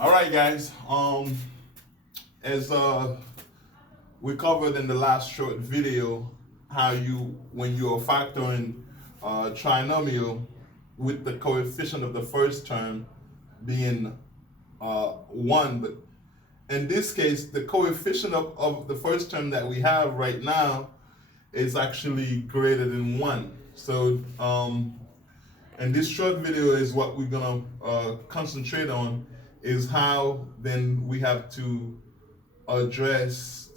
All right, guys. As we covered in the last short video, how when you're factoring trinomial with the coefficient of the first term being 1, but in this case, the coefficient of the first term that we have right now is actually greater than 1. So, and this short video is what we're gonna concentrate on, is how then we have to address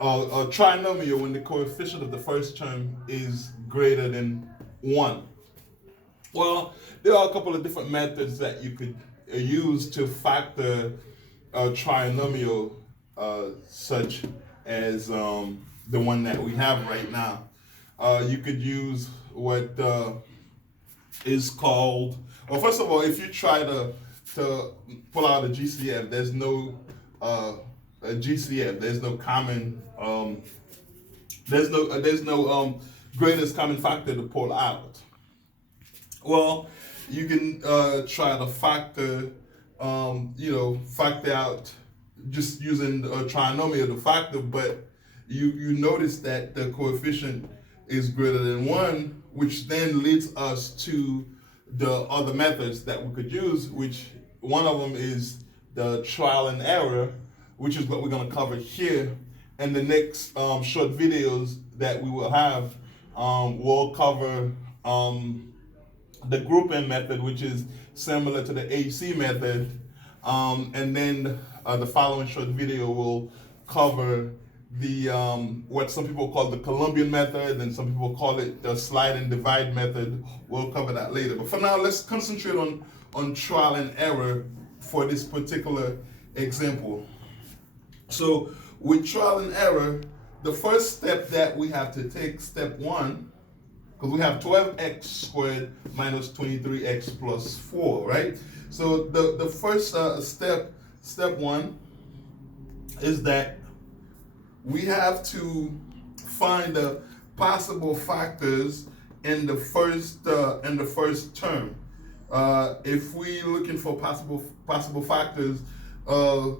a trinomial when the coefficient of the first term is greater than 1. Well, there are a couple of different methods that you could use to factor a trinomial such as the one that we have right now. You could use what is called, well, first of all, if you try to pull out a GCF, there's no a GCF, there's no common, there's no greatest common factor to pull out. Well, you can try to factor, factor out just using a trinomial to factor, but you notice that the coefficient is greater than 1, which then leads us to the other methods that we could use, which one of them is the trial and error, which is what we're going to cover here. And the next short videos that we will have will cover the grouping method, which is similar to the AC method. And then the following short video will cover the what some people call the Colombian method, and some people call it the slide and divide method. We'll cover that later. But for now, let's concentrate on trial and error for this particular example. So with trial and error, the first step that we have to take, step 1, because we have 12x squared minus 23x plus 4, right? So the first step 1, is that we have to find the possible factors in the first term. If we're looking for possible factors, we're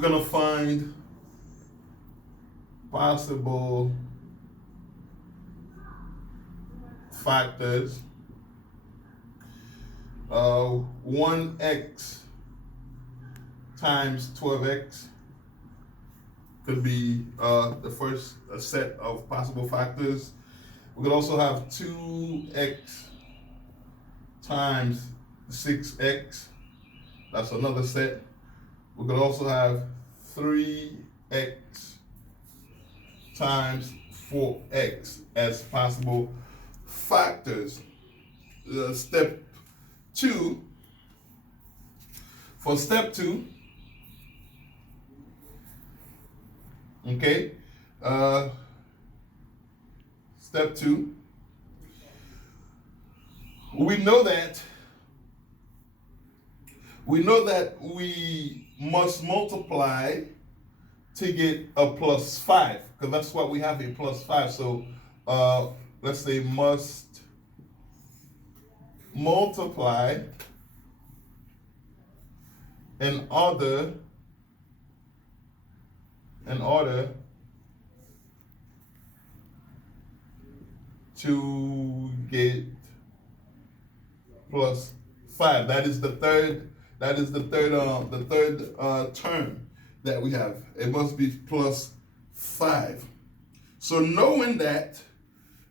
gonna find possible factors. 1x times 12x could be the first set of possible factors. We could also have 2x times 6x. That's another set. We could also have 3x times 4x as possible factors. Step 2. For step 2, okay, step 2, we know that we must multiply to get a plus 5, because that's what we have, a plus 5. So let's say must multiply in order to get plus 5. That is the third term that we have. It must be plus 5. So knowing that,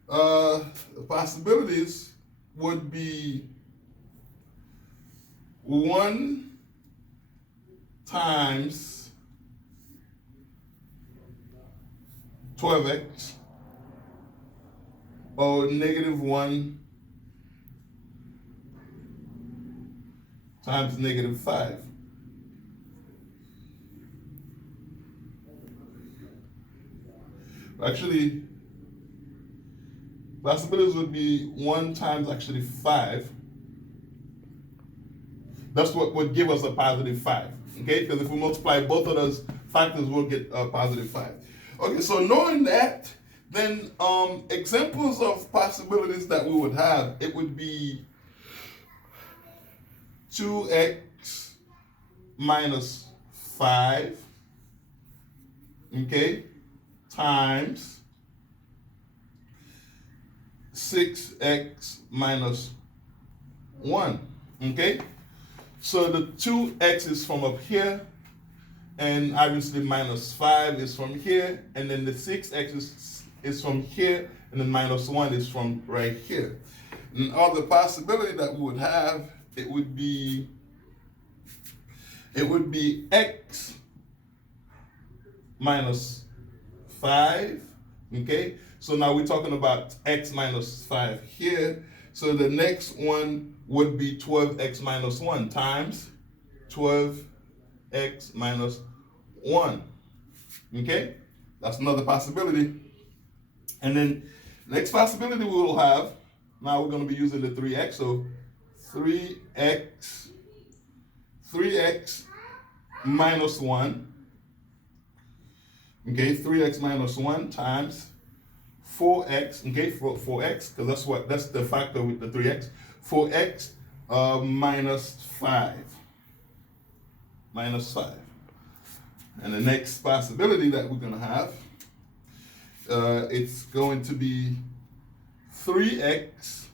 the possibilities would be 1 times 12x, or negative 1 times negative 5. Actually, possibilities would be 1 times actually 5. That's what would give us a positive 5. Okay, because if we multiply both of those factors, we'll get a positive 5. Okay, so knowing that, then examples of possibilities that we would have, it would be 2x minus 5, okay, times 6x minus 1, okay? So the 2x is from up here, and obviously minus 5 is from here, and then the 6x is from here, and then minus 1 is from right here. And other possibility that we would have, it would be x minus 5, okay? So now we're talking about x minus 5 here. So the next one would be 12x minus 1 times 12x minus 1, okay? That's another possibility. And then next possibility we will have, now we're going to be using the 3x, so 3x minus 1, okay, 3x minus 1 times 4x, okay, 4x, because that's the factor with the 3x, 4x minus 5. And the next possibility that we're going to have, it's going to be 3x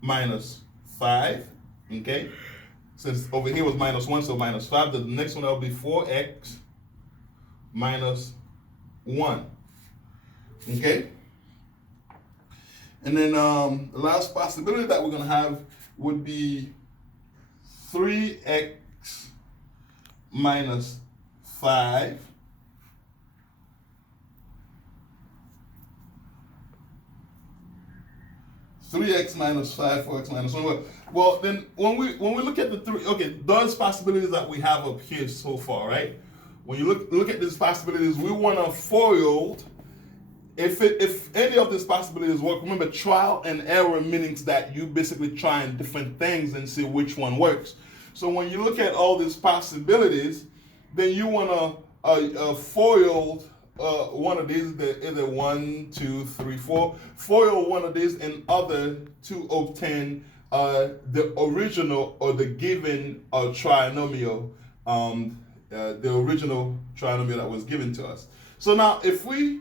minus 5, okay? Since over here was minus 1, so minus 5. The next one will be 4x minus 1, okay? And then the last possibility that we're going to have would be 3x minus 5 3x minus 5, 4x minus 1. Well, then when we look at the three, okay, those possibilities that we have up here so far, right? When you look at these possibilities, we want to FOIL. If any of these possibilities work, remember trial and error means that you basically trying different things and see which one works. So when you look at all these possibilities, then you want to FOIL one of these, either 1, 2, 3, 4. FOIL one of these in order to obtain the original or the given trinomial, the original trinomial that was given to us. So now if we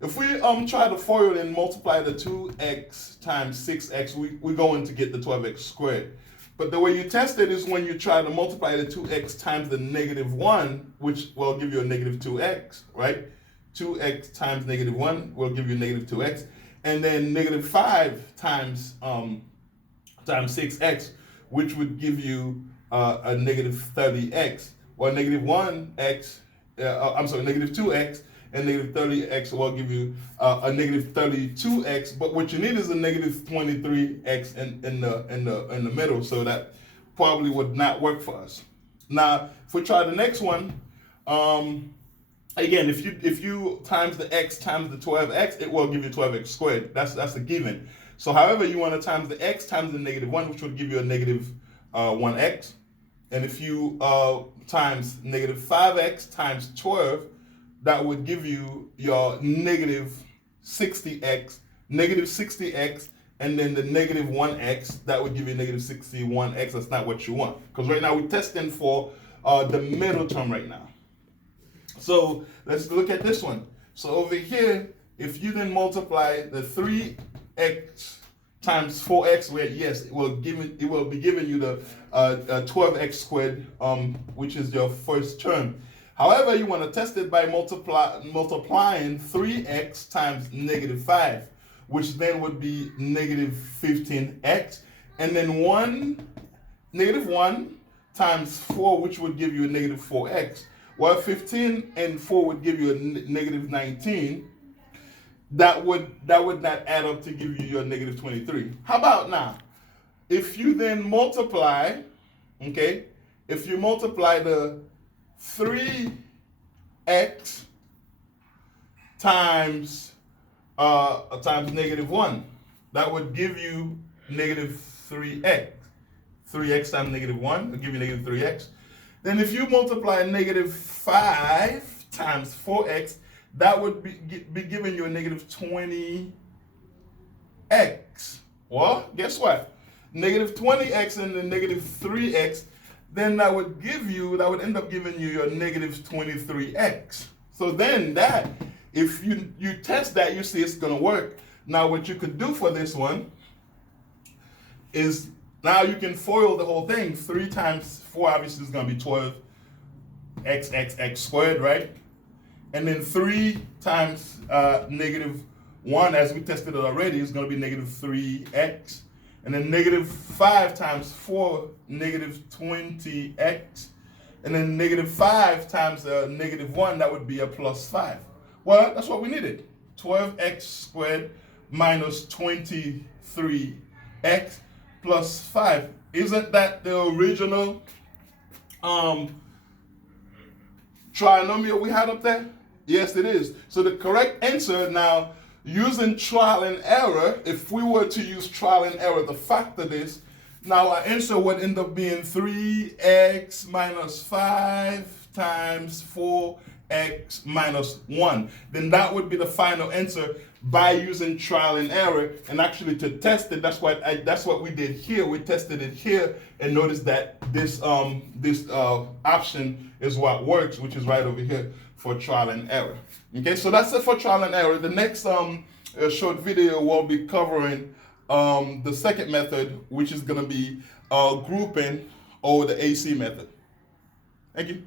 try to FOIL and multiply the 2x times 6x, we're going to get the 12x squared. But the way you test it is when you try to multiply the 2x times the negative 1, which will give you a negative 2x, right? 2x times negative 1 will give you negative 2x. And then negative 5 times 6x, which would give you a negative 30x. Or negative 1x, negative 2x, and negative 30x will give you a negative 32x, but what you need is a negative 23x in the middle, so that probably would not work for us. Now, if we try the next one, again, if you times the x times the 12x, it will give you 12x squared. That's a given. So however, you want to times the x times the negative 1, which would give you a negative 1x. And if you times negative 5x times 12, that would give you your negative 60x, and then the negative 1x, that would give you negative 61x. That's not what you want. Because right now we're testing for the middle term right now. So let's look at this one. So over here, if you then multiply the 3x times 4x, where yes, it will be giving you the 12x squared, which is your first term. However, you want to test it by multiplying 3x times negative 5, which then would be negative 15x, and then negative 1 times 4, which would give you a negative 4x. Well, 15 and 4 would give you a negative 19. That would not add up to give you your negative 23. How about now? If you then multiply, okay, if you multiply the 3x times negative 1, that would give you negative 3x. 3x times negative 1 will give you negative 3x. Then if you multiply negative 5 times 4x, that would be giving you a negative 20x. Well, guess what? negative 20x and then negative 3x, then that would end up giving you your negative 23x. So then that, if you test that, you see it's going to work. Now what you could do for this one is, now you can FOIL the whole thing. 3 times 4 obviously is going to be 12x squared, right? And then 3 times negative 1, as we tested it already, is going to be negative 3x. And then negative 5 times 4, negative 20x. And then negative 5 times negative 1, that would be a plus 5. Well, that's what we needed. 12x squared minus 23x plus 5. Isn't that the original trinomial we had up there? Yes, it is. So the correct answer now, using trial and error, if we were to use trial and error to factor this, now our answer would end up being 3x minus 5 times 4x minus 1. Then that would be the final answer by using trial and error. And actually to test it, that's what we did here. We tested it here and noticed that this option is what works, which is right over here for trial and error. Okay, so that's it for trial and error. The next short video will be covering the second method, which is going to be grouping, or the AC method. Thank you.